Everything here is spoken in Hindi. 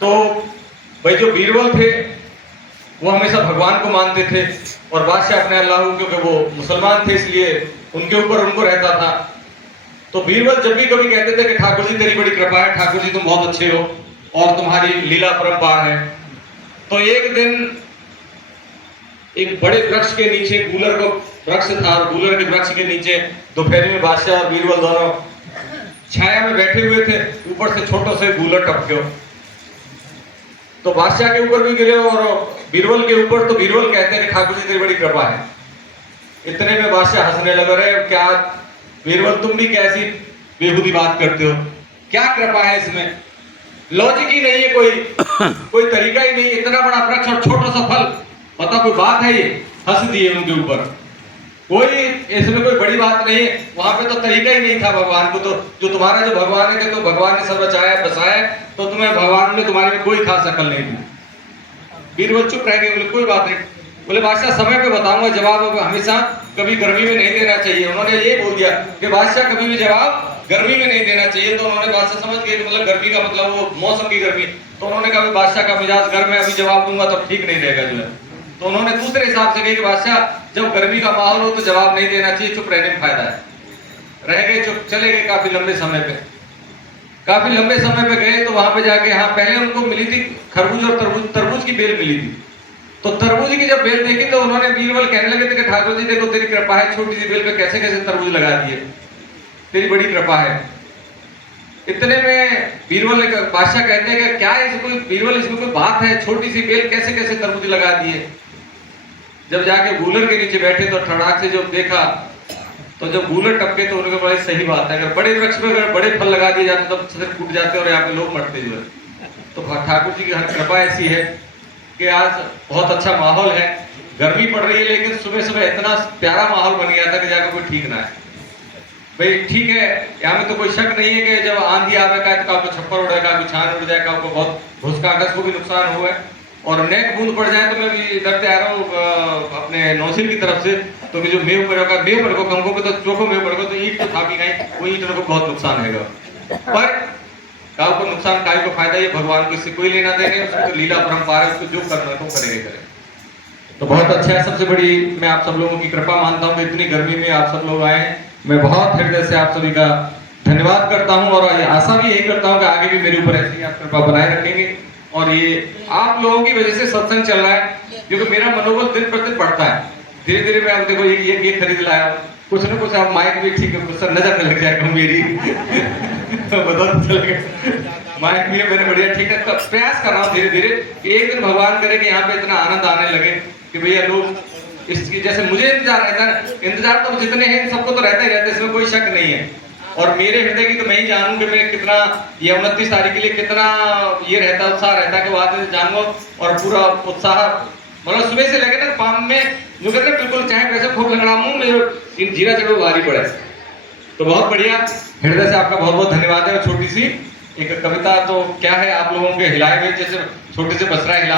तो भाई जो बीरबल थे वो हमेशा भगवान को मानते थे और बादशाह अपने अल्लाह को, क्योंकि वो मुसलमान थे इसलिए उनके ऊपर उनको रहता था। तो बीरबल जब भी कभी कहते थे कि ठाकुर जी तेरी बड़ी कृपा है, ठाकुर जी तुम बहुत अच्छे हो और तुम्हारी लीला परंपार है। तो एक दिन एक बड़े वृक्ष के नीचे, गूलर को वृक्ष था और गूलर के वृक्ष के नीचे दोपहर में बादशाह और बीरबल दोनों छाया में बैठे हुए थे। ऊपर से छोटो से गूलर टपके, तो बादशाह के ऊपर भी गिरे और बीरबल के ऊपर। तो बीरबल कहते हैं कि ठाकुर जी तेरी बड़ी कृपा है। इतने में बादशाह हंसने लगा, रहे क्या बीरबल तुम भी कैसी बेहूदी बात करते हो, क्या कृपा है इसमें, लॉजिक ही नहीं है, कोई तरीका ही नहीं, इतना बड़ा वृक्ष और छोटा सा फल, पता कोई बात है ये। हंस दिए उनके ऊपर, कोई इसमें कोई बड़ी बात नहीं है। वहां पे तो तरीका ही नहीं था भगवान को, तो जो तुम्हारा जो भगवान है तो भगवान ने सब बचाया बसाया, तो तुम्हें भगवान ने तुम्हारे में कोई खास अकल नहीं दी। बीरबल चुप रह गए, बोले कोई बात नहीं। बोले बादशाह समय पे बताऊंगा जवाब, हमेशा कभी गर्मी में नहीं देना चाहिए। उन्होंने ये बोल दिया कि बादशाह कभी भी जवाब गर्मी में नहीं देना चाहिए। तो उन्होंने बादशाह समझ गए मतलब गर्मी का मतलब वो मौसम की गर्मी। तो उन्होंने कहा बादशाह का मिजाज गर्म है, अभी जवाब दूंगा तो ठीक नहीं रहेगा जो है। तो उन्होंने दूसरे हिसाब से कहा कि बादशाह जब गर्मी का माहौल हो तो जवाब नहीं देना चाहिए, चुप रहने में फायदा है। रह गए चुप, चले गए काफी लंबे समय पे। काफी लंबे समय पे गए तो वहां पे जाके, हाँ पहले उनको मिली थी खरबूज और तरबूज की बेल मिली थी। तो तरबूज की जब बेल देखी तो उन्होंने बीरबल कहने लगे थे कि ठाकुर जी देखो तेरी कृपा है, छोटी सी बेल पे कैसे कैसे तरबूज लगा दिए, तेरी बड़ी कृपा है। इतने में बीरबल ने, बादशाह कहते हैं कि क्या इसमें बीरबल इसमें कोई बात है, छोटी सी बेल कैसे कैसे तरबूज लगा दिए। जब जाके गूलर के नीचे बैठे तो ठड़ाक से जब देखा तो जब गूलर टपके तो उन्होंने बोला सही बात है, अगर बड़े वृक्ष पे अगर बड़े फल लगा दिए जाते तो सिर फूट जाते और यहाँ पे लोग मरते जो है। तो ठाकुर जी की हर कृपा ऐसी है कि आज बहुत अच्छा माहौल है, गर्मी पड़ रही है लेकिन सुबह सुबह इतना प्यारा माहौल बन गया था कि जाकर कोई ठीक ना है। भाई ठीक है, यहाँ में तो कोई शक नहीं है कि जब आंधी आवेगा तो आपको छप्पर उड़ेगा, आपको छान उड़ जाएगा, आपको बहुत भूस्काटस को भी नुकसान हुआ है। और नेक बूंद पड़ जाए तो मैं भी डरते आ रहा हूँ अपने नौसिल की तरफ से, तो जो मेव पड़ेगा, मेव पड़ेगा कंगों पे तो चोखो मेव पड़ेगा तो ईंट तो था भी नहीं, वो ईंट को बहुत नुकसान है। पर काउ को नुकसान काय को फायदा, ये भगवान को इससे कोई लेना देना, उसको लीला परंपरा है, उसको जो करना है तो करेंगे करें। तो बहुत अच्छा है, सबसे बड़ी मैं आप सब लोगों की कृपा मानता हूँ कि इतनी गर्मी में आप सब लोग आए। मैं बहुत हृदय से आप सभी का धन्यवाद करता हूँ और आशा भी यही करता हूँ कि आगे भी मेरे ऊपर ऐसी आप कृपा बनाए रखेंगे। और ये आप लोगों की वजह से सत्संग चल रहा है, क्योंकि मेरा मनोबल दिन प्रतिदिन बढ़ता है। धीरे धीरे मैं अब देखो ये खरीद लाया, कुछ ना कुछ आप माइक भी ठीक है, कुछ नजर न लग जाएगा मेरी बहुत अच्छा लगा, माइक भी है मैंने बढ़िया ठीक है। तो प्रयास कर रहा हूँ धीरे धीरे कि एक दिन भगवान करे कि यहाँ पे इतना आनंद आने लगे कि भैया लोग इसकी, जैसे मुझे इंतजार रहता है, इंतजार तो जितने हैं सबको तो रहता ही रहता है, इसमें कोई शक नहीं है। और मेरे हृदय की तो मैं ही जानूं कि मैं कितना ये 29 तारीख के लिए कितना ये रहता उत्साह रहता है कि वो आदमी जानूं। और पूरा उत्साह मतलब सुबह से लेकर ना पाम में जो कहते हैं बिल्कुल चाहे कैसे खूब लंगड़ा मुंह में जीरा चढ़ो भारी पड़े। तो बहुत बढ़िया, हृदय से आपका बहुत बहुत धन्यवाद है। और छोटी सी एक कविता तो क्या है, आप लोगों के हिलाए हुए जैसे छोटे से बसरा हिला